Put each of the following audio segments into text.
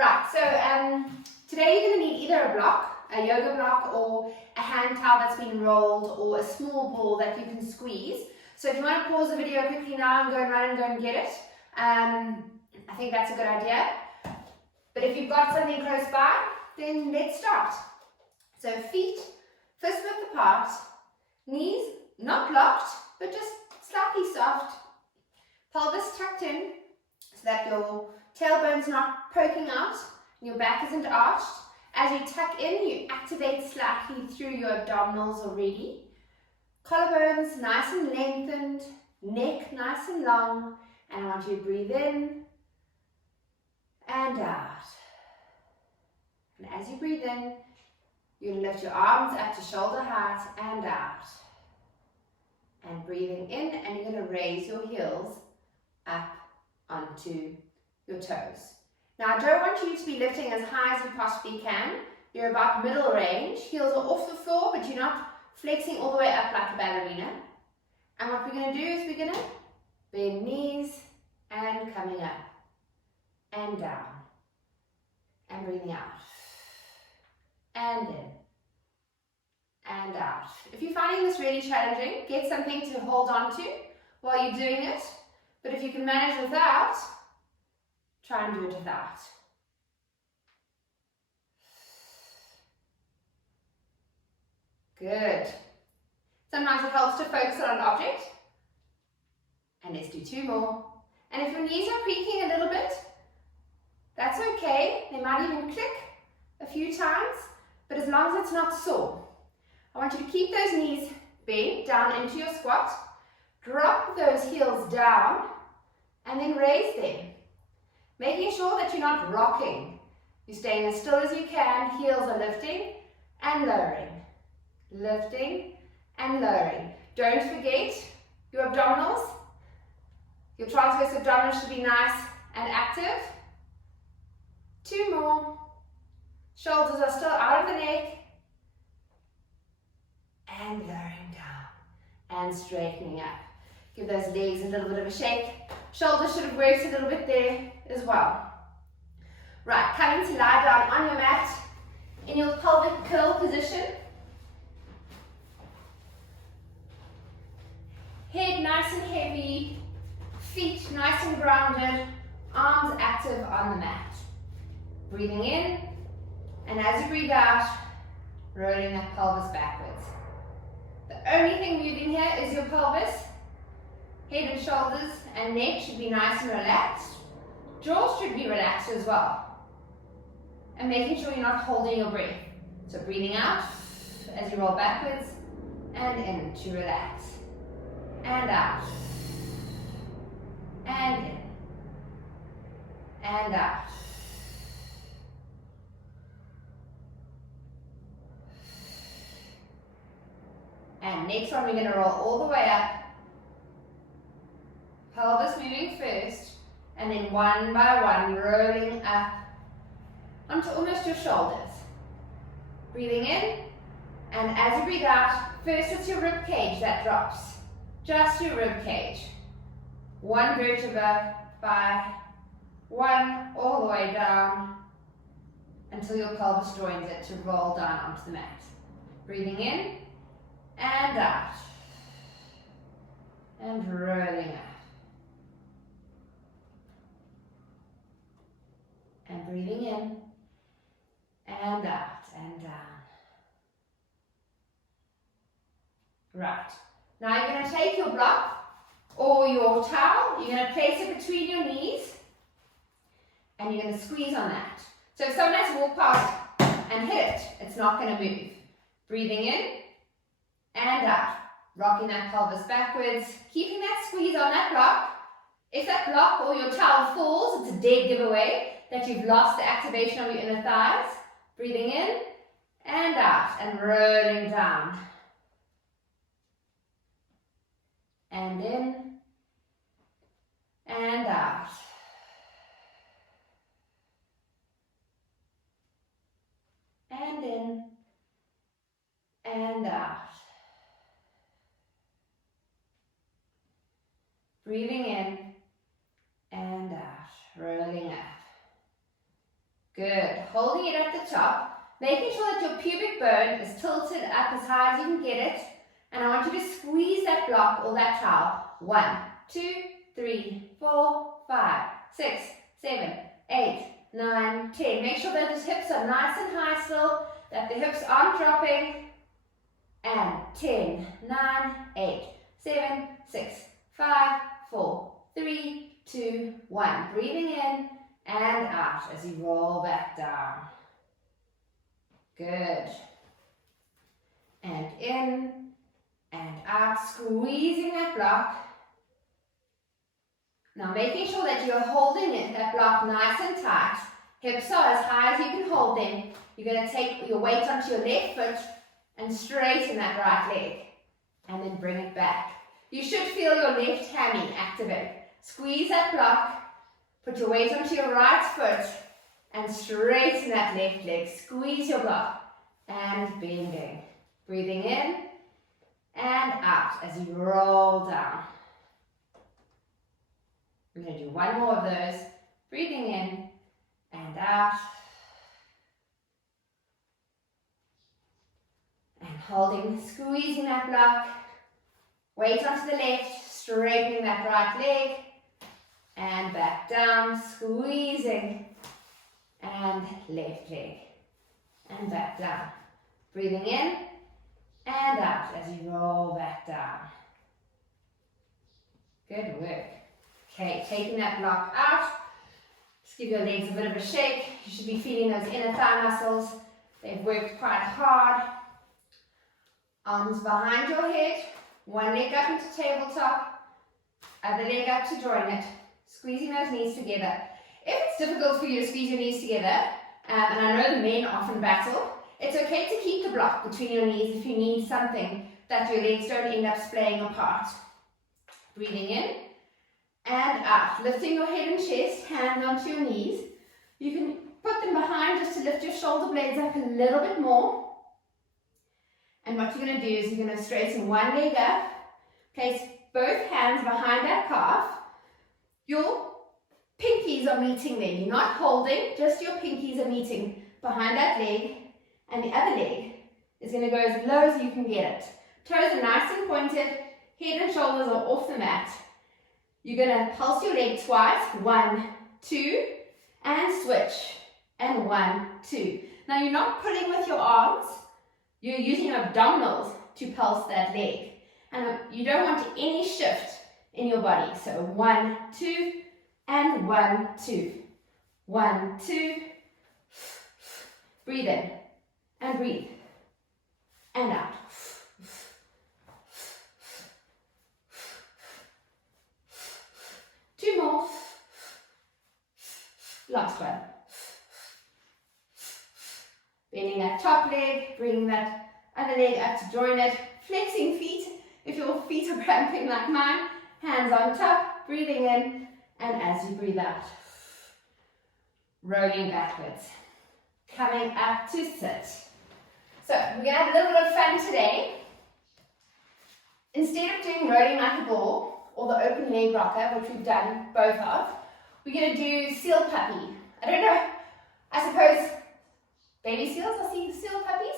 Right, so today you're going to need either a block, a yoga block, or a hand towel that's been rolled, or a small ball that you can squeeze. So if you want to pause the video quickly now and go and run and go and get it, I think that's a good idea. But if you've got something close by, then let's start. So feet fist width apart, knees not locked, but just slightly soft, pelvis tucked in so that your tailbone's not poking out and your back isn't arched. As you tuck in, you activate slightly through your abdominals already. Collarbones nice and lengthened, neck nice and long, and I want you to breathe in and out. And as you breathe in, you're going to lift your arms up to shoulder height and out. And breathing in, and you're going to raise your heels up onto your toes. Now I don't want you to be lifting as high as you possibly can. You're about middle range. Heels are off the floor, but you're not flexing all the way up like a ballerina. And what we're going to do is we're going to bend knees and coming up and down. And breathing out. And in. And out. If you're finding this really challenging, get something to hold on to while you're doing it. But if you can manage without, try and do it without. Good. Sometimes it helps to focus on an object. And let's do two more. And if your knees are creaking a little bit, that's okay. They might even click a few times, but as long as it's not sore. I want you to keep those knees bent down into your squat. Drop those heels down and then raise them. Making sure that you're not rocking. You're staying as still as you can. Heels are lifting and lowering. Lifting and lowering. Don't forget your abdominals. Your transverse abdominals should be nice and active. Two more. Shoulders are still out of the neck. And lowering down. And straightening up. Give those legs a little bit of a shake. Shoulders should have worked a little bit there as well. Right, coming to lie down on your mat in your pelvic curl position. Head nice and heavy, feet nice and grounded, arms active on the mat. Breathing in, and as you breathe out, rolling that pelvis backwards. The only thing moving here is your pelvis. Head and shoulders and neck should be nice and relaxed. Jaws should be relaxed as well. And making sure you're not holding your breath. So breathing out as you roll backwards and in to relax. And out. And in. And out. And next one we're going to roll all the way up. Pelvis moving first, and then one by one rolling up onto almost your shoulders. Breathing in, and as you breathe out, first it's your rib cage that drops. Just your rib cage. One vertebra by one all the way down until your pelvis joins it to roll down onto the mat. Breathing in and out. And rolling up. And breathing in, and out, and down. Right. Now you're going to take your block or your towel, you're going to place it between your knees, and you're going to squeeze on that. So if someone has to walk past and hit it, it's not going to move. Breathing in, and out. Rocking that pelvis backwards, keeping that squeeze on that block. If that block or your towel falls, it's a dead giveaway that you've lost the activation of your inner thighs. Breathing in and out and rolling down. And in and out. And in and out. Breathing in and out, rolling up. Good. Holding it at the top, making sure that your pubic bone is tilted up as high as you can get it. And I want you to squeeze that block or that towel. 1, 2, 3, 4, 5, 6, 7, 8, 9, 10. Make sure that the hips are nice and high still, that the hips aren't dropping. And 10, 9, 8, 7, 6, 5, 4, 3, 2, 1. Breathing in and out as you roll back down. Good. And in and out, squeezing that block. Now making sure that you're holding it, that block nice and tight. Hips are as high as you can hold them. You're going to take your weight onto your left foot and straighten that right leg. And then bring it back. You should feel your left hammy activate. Squeeze that block. Put your weight onto your right foot and straighten that left leg. Squeeze your block and bending. Breathing in and out as you roll down. I'm going to do one more of those. Breathing in and out. And holding, squeezing that block. Weight onto the left, straightening that right leg. And back down, squeezing. And left leg. And back down. Breathing in and out as you roll back down. Good work. Okay, taking that block out. Just give your legs a bit of a shake. You should be feeling those inner thigh muscles. They've worked quite hard. Arms behind your head. One leg up into tabletop. Other leg up to join it. Squeezing those knees together. If it's difficult for you to squeeze your knees together, and I know the men often battle, it's okay to keep the block between your knees if you need something that your legs don't end up splaying apart. Breathing in and out. Lifting your head and chest, hands onto your knees. You can put them behind just to lift your shoulder blades up a little bit more. And what you're going to do is you're going to straighten one leg up. Place both hands behind that calf. Your pinkies are meeting there. You're not holding, just your pinkies are meeting behind that leg. And the other leg is going to go as low as you can get it. Toes are nice and pointed. Head and shoulders are off the mat. You're going to pulse your leg twice. 1, 2, and switch. And 1, 2. Now you're not pulling with your arms. You're using your abdominals to pulse that leg. And you don't want any shift in your body. So 1, 2, and 1, 2. 1, 2. Breathe in. And breathe. And out. Two more. Last one. Bending that top leg, bringing that other leg up to join it. Flexing feet. If your feet are cramping like mine, hands on top, breathing in, and as you breathe out, rolling backwards. Coming up to sit. So we're going to have a little bit of fun today. Instead of doing rolling like a ball or the open leg rocker, which we've done both of, we're going to do seal puppy. I don't know, I suppose baby seals, I see seal puppies.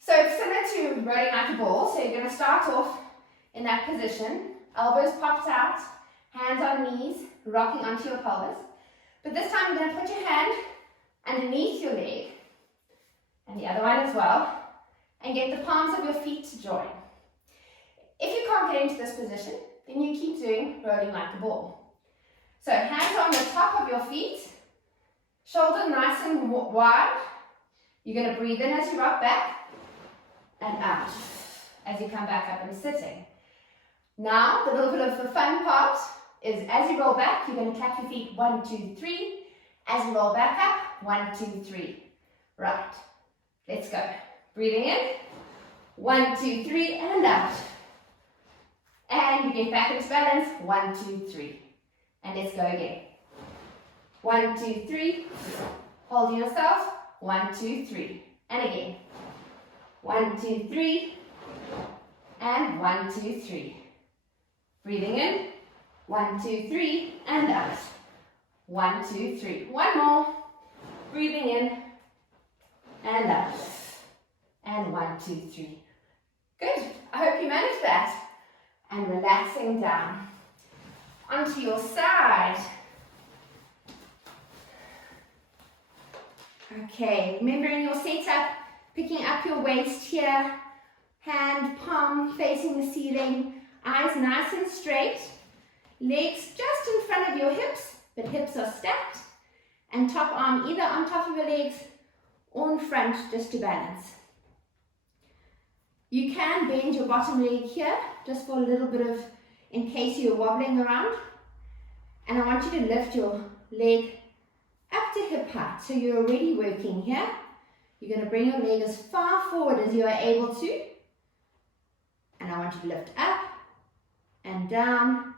So it's similar to rolling like a ball. So you're going to start off in that position, elbows popped out, hands on knees, rocking onto your pelvis. But this time you're going to put your hand underneath your leg, and the other one as well, and get the palms of your feet to join. If you can't get into this position, then you keep doing rolling like a ball. So hands on the top of your feet, shoulder nice and wide. You're going to breathe in as you rock back, and out as you come back up and sitting. Now, the little bit of the fun part is as you roll back, you're going to clap your feet 1, 2, 3. As you roll back up, 1, 2, 3. Right. Let's go. Breathing in. 1, 2, 3, and out. And you get back into balance. 1, 2, 3. And let's go again. 1, 2, 3. Holding yourself. 1, 2, 3. And again. 1, 2, 3. And 1, 2, 3. Breathing in. 1, 2, 3. And out. 1, 2, 3. One more. Breathing in and up. And 1, 2, 3. Good. I hope you managed that. And relaxing down. Onto your side. Okay, remember in your setup, picking up your waist here, hand, palm facing the ceiling, eyes nice and straight, legs just in front of your hips, but hips are stacked, and top arm either on top of your legs or in front just to balance. You can bend your bottom leg here, just for a little bit of, in case you're wobbling around, and I want you to lift your leg up to hip height. So you're already working here. You're going to bring your leg as far forward as you are able to. And I want you to lift up and down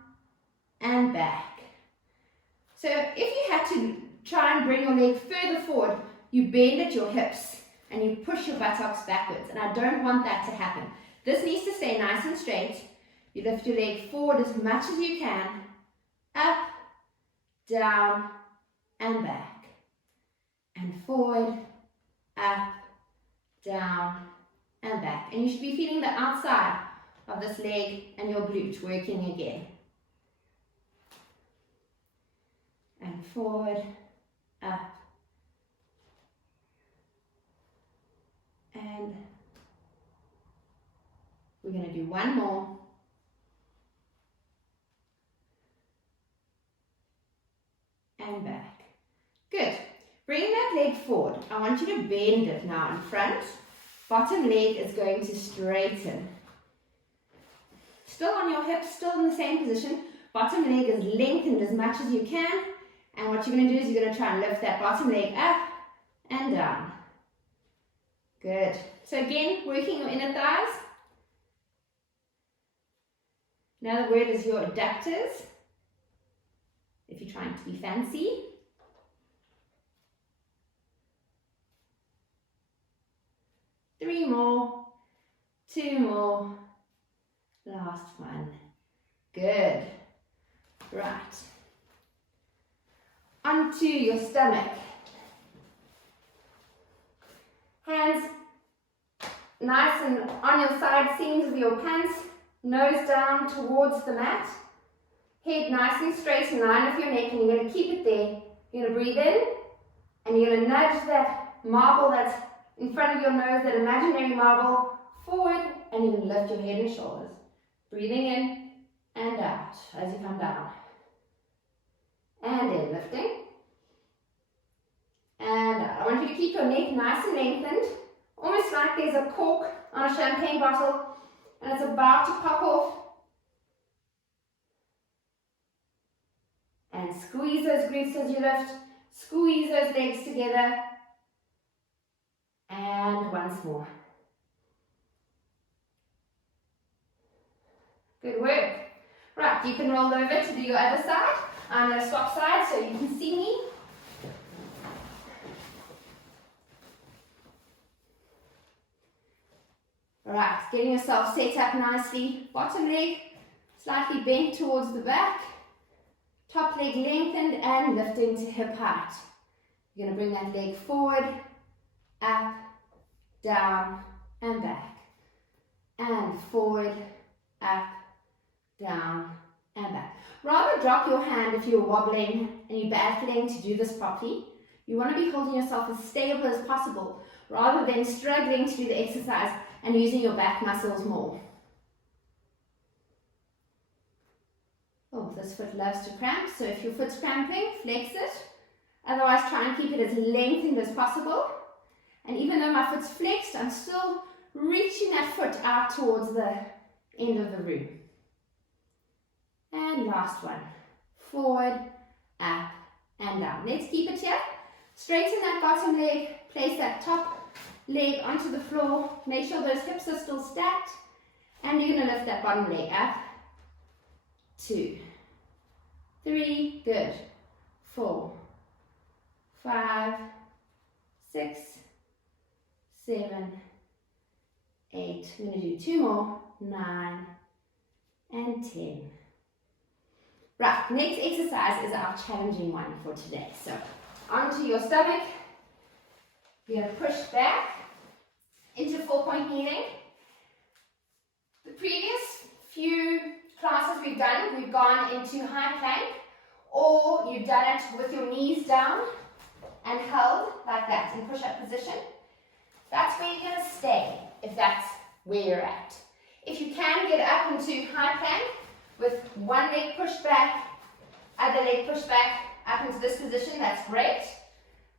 and back. So if you had to try and bring your leg further forward, you bend at your hips and you push your buttocks backwards. And I don't want that to happen. This needs to stay nice and straight. You lift your leg forward as much as you can. Up, down, and back, and forward, up, down, and back. And you should be feeling the outside of this leg and your glute working again. And forward, up, and we're going to do one more. And back. Good. Bring that leg forward. I want you to bend it now in front. Bottom leg is going to straighten. Still on your hips, still in the same position. Bottom leg is lengthened as much as you can. And what you're going to do is you're going to try and lift that bottom leg up and down. Good. So again, working your inner thighs. Another word is your adductors, if you're trying to be fancy. Three more, two more, last one. Good. Right. Onto your stomach. Hands nice and on your side seams of your pants, nose down towards the mat. Head nice and straight in line with your neck, and you're going to keep it there. You're going to breathe in, and you're going to nudge that marble that's in front of your nose, that imaginary marble, forward, and you're going to lift your head and shoulders. Breathing in and out as you come down. And in, lifting. And out. I want you to keep your neck nice and lengthened, almost like there's a cork on a champagne bottle, and it's about to pop off. And squeeze those glutes as you lift. Squeeze those legs together. And once more. Good work. Right, you can roll over to do your other side. I'm going to swap sides so you can see me. Alright, getting yourself set up nicely. Bottom leg slightly bent towards the back. Top leg lengthened and lifting to hip height. You're going to bring that leg forward, up, down, and back. And forward, up, down, and back. Rather drop your hand if you're wobbling and you're battling to do this properly. You want to be holding yourself as stable as possible, rather than struggling to do the exercise and using your back muscles more. Oh, this foot loves to cramp, so if your foot's cramping, flex it. Otherwise, try and keep it as lengthened as possible. And even though my foot's flexed, I'm still reaching that foot out towards the end of the room. And last one. Forward, up, and down. Let's keep it here. Straighten that bottom leg, place that top leg onto the floor. Make sure those hips are still stacked. And you're going to lift that bottom leg up. 2, 3, good. 4, 5, 6, 7, 8. I'm going to do 2 more. 9 and 10. Right, next exercise is our challenging one for today. So, onto your stomach. We're going to push back into 4-point kneeling. The previous few classes we've done, we've gone into high plank, or you've done it with your knees down and held like that in push-up position. That's where you're going to stay, if that's where you're at. If you can get up into high plank with one leg pushed back, other leg pushed back up into this position, that's great.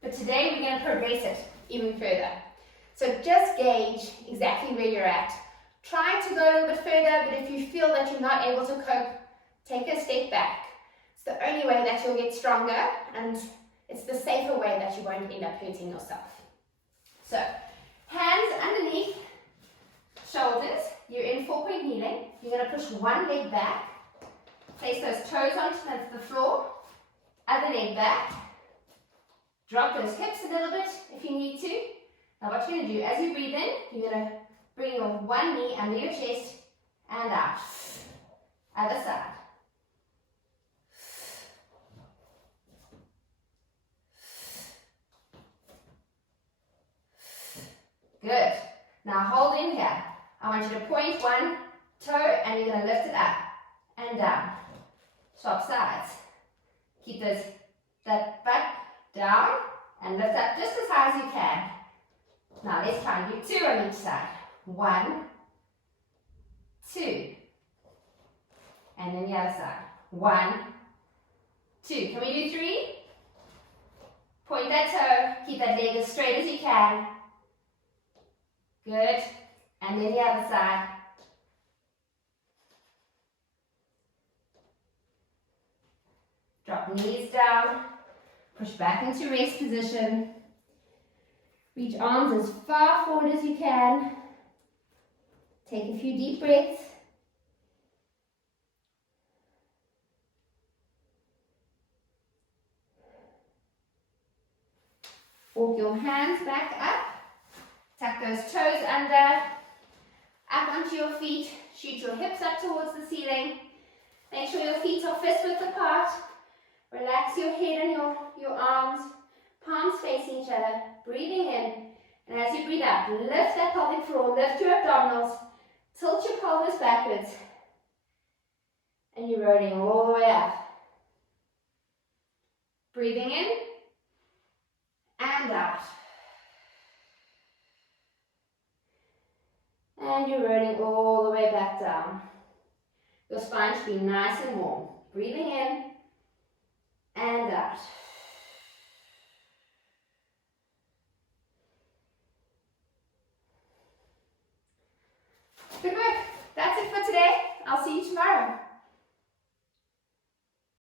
But today we're going to progress it even further. So just gauge exactly where you're at. Try to go a little bit further, but if you feel that you're not able to cope, take a step back. It's the only way that you'll get stronger, and it's the safer way that you won't end up hurting yourself. So, hands underneath shoulders. You're in 4-point kneeling. You're going to push one leg back. Place those toes onto the floor. Other leg back. Drop those hips a little bit if you need to. Now what you're going to do, as you breathe in, you're going to bring your one knee under your chest and out. Other side. Good. Now hold in here. I want you to point one toe and you're going to lift it up and down. Swap sides. Keep that butt down and lift up just as high as you can. Now let's try and do 2 on each side. 1, 2. And then the other side. 1, 2. Can we do 3? Point that toe. Keep that leg as straight as you can. Good. And then the other side. Drop knees down. Push back into rest position. Reach arms as far forward as you can. Take a few deep breaths. Walk your hands back up. Tuck those toes under. Up onto your feet. Shoot your hips up towards the ceiling. Make sure your feet are fist width apart. Relax your head and your arms. Palms facing each other. Breathing in. And as you breathe out, lift that pelvic floor. Lift your abdominals. Tilt your pelvis backwards. And you're rolling all the way up. Breathing in. And out. And you're rolling all the way back down. Your spine should be nice and warm. Breathing in and out. Good work. That's it for today. I'll see you tomorrow.